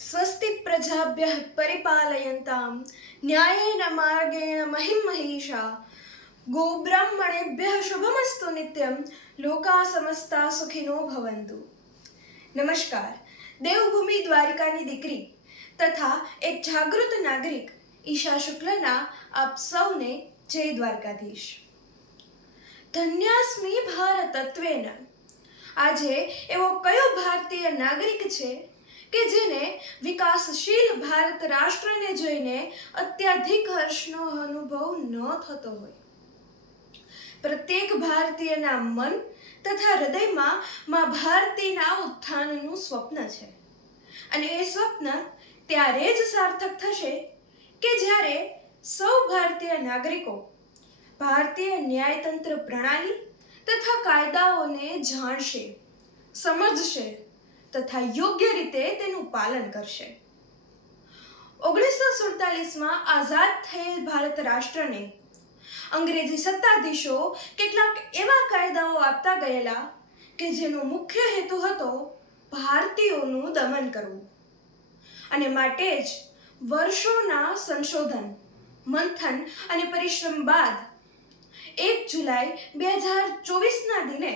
स्वस्ति प्रजाभ्यः परिपालयन्तां न्यायेन मार्गेण महिं महिषा गोब्राह्मणेभ्यः शुभमस्तु नित्यं लोका समस्ता सुखिनो भवन्तु। नमस्कार। देवभूमि દ્વારિકાની દીકરી તથા એક જાગૃત નાગરિક ઈશા શુક્લના આપ સૌને જય દ્વારકાધીશ। ધન્યાસ્મિ ભારતત્વેન। આજે એવો કયો ભારતીય નાગરિક છે કે જેને વિકાસશીલ ભારત રાષ્ટ્રને જોઈને અત્યધિક હર્ષનો અનુભવ ન થતો હોય। પ્રત્યેક ભારતીયના મન તથા હૃદયમાં માં ભારતીના ઉત્થાનનું સ્વપ્ન છે અને એ સ્વપ્ન ત્યારે જ સાર્થક થશે કે જ્યારે સૌ ભારતીય નાગરિકો ભારતીય ન્યાયતંત્ર પ્રણાલી તથા કાયદાઓને જાણશે, સમજશે તથા યોગ્ય રીતે તેનું પાલન કરશે। 1947માં આઝાદ થયેલ ભારત રાષ્ટ્રને અંગ્રેજી સત્તાધીશો કેટલાક એવા કાયદાઓ આપતા ગયેલા કે જેનો મુખ્ય હેતુ હતો ભારતીયોનું દમન કરવું અને માટે જ વર્ષોના સંશોધન, મંથન અને પરિશ્રમ બાદ 1 જુલાઈ 2024ના દિને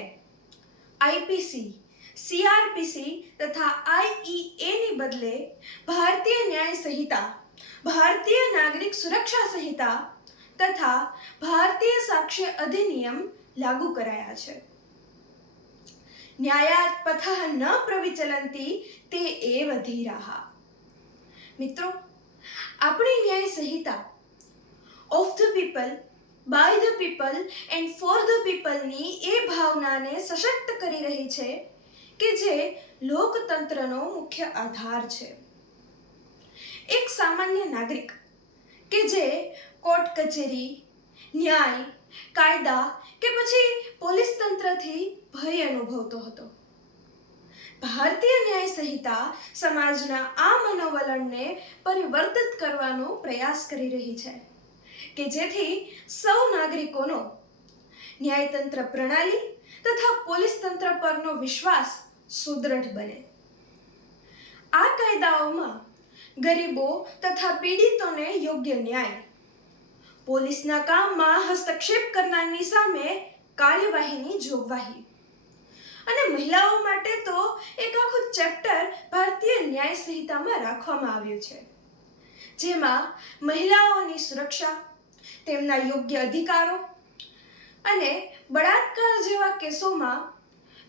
આઈપીસી, સીઆરપીસી તથા આઈઈએની બદલે ભારતીય ન્યાય સંહિતા, ભારતીય નાગરિક સુરક્ષા સંહિતા તથા ભારતીય સાક્ષ્ય અધિનિયમ લાગુ કરાયા છે। ન્યાયાત પથઃ ન પ્રવિચલંતિ તે એવ ધીરાઃ। મિત્રો, આપણી ન્યાય સંહિતા of the people, by the people and for the પીપલની એ ભાવનાને સશક્ત કરી રહી છે કે જે લોકતંત્રનો મુખ્ય આધાર છે। એક સામાન્ય નાગરિક કે જે કોર્ટ કચેરી, ન્યાય, કાયદા કે પછી પોલીસ તંત્રથી ભય અનુભવતો હતો। ભારતીય ન્યાય સંહિતા સમાજના આ મનોવલણને પરિવર્તિત કરવાનો પ્રયાસ કરી રહી છે કે જેથી સૌ નાગરિકોનો ન્યાયતંત્ર પ્રણાલી તથા પોલીસ તંત્ર પરનો વિશ્વાસ સુદૃઢ બને। આ કાયદાઓમાં ગરીબો તથા પીડિતોને યોગ્ય ન્યાય, પોલીસના કામમાં હસ્તક્ષેપ કરનારની સામે કાર્યવાહીની જોગવાઈ અને મહિલાઓ માટે તો એક આખું ચેપ્ટર ભારતીય ન્યાય સંહિતામાં રાખવામાં આવ્યું છે જેમાં મહિલાઓની સુરક્ષા, તેમના યોગ્ય અધિકારો અને બળાત્કાર જેવા કેસોમાં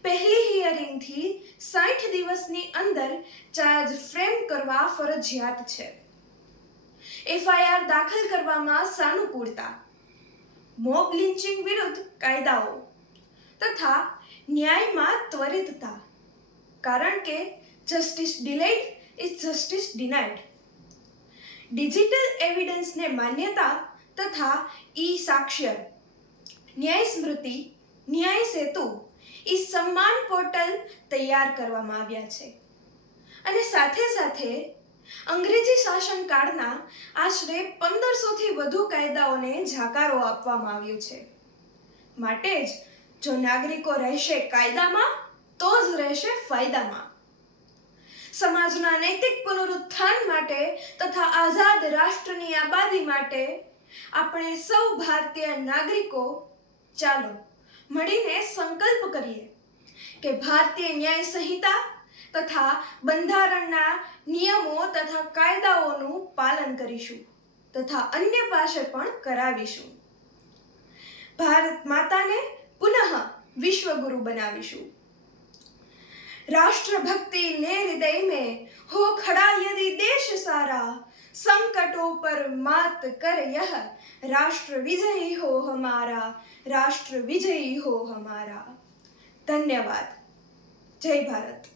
પહેલી હિયરિંગથી 60 દિવસની અંદર ચાર્જ ફ્રેમ કરવા ફરજિયાત છે। એફઆઈઆર દાખલ કરવામાં સાનુકૂળતા, મોબ લિંચિંગ વિરુદ્ધ કાયદાઓ તથા ન્યાયમાં ત્વરિતતા, કારણ કે justice delayed is justice denied, digital એવિડન્સને માન્યતા તથા ઈ સાક્ષ્ય, ન્યાય સ્મૃતિ, ન્યાય સેતુ ઈ સમ્માન પોર્ટલ તૈયાર કરવામાં આવ્યા છે અને સાથે સાથે અંગ્રેજી શાસનકાળના આશરે 1500થી વધુ કાયદાઓને જાકારો આપવામાં આવ્યો છે। માટે જ જો નાગરિકો રહેશે કાયદામાં તો જ રહેશે ફાયદામાં। સમાજના નૈતિક પુનરુત્થાન માટે તથા આઝાદ રાષ્ટ્રની આબાદી માટે આપણે સૌ ભારતીય નાગરિકો ચાલો મળીને સંકલ્પ કરીએ કે ભારતીય ન્યાય સંહિતા તથા બંધારણના નિયમો તથા કાયદાઓનું પાલન કરીશું તથા અન્ય પાસે પણ કરાવીશું। ભારત માતાને પુનઃ વિશ્વગુરુ બનાવીશું। राष्ट्रभक्ति ने हृदय में हो खड़ा यदि देश सारा, संकटों पर मात कर यह राष्ट्र विजयी हो हमारा, राष्ट्र विजयी हो हमारा। धन्यवाद। जय भारत।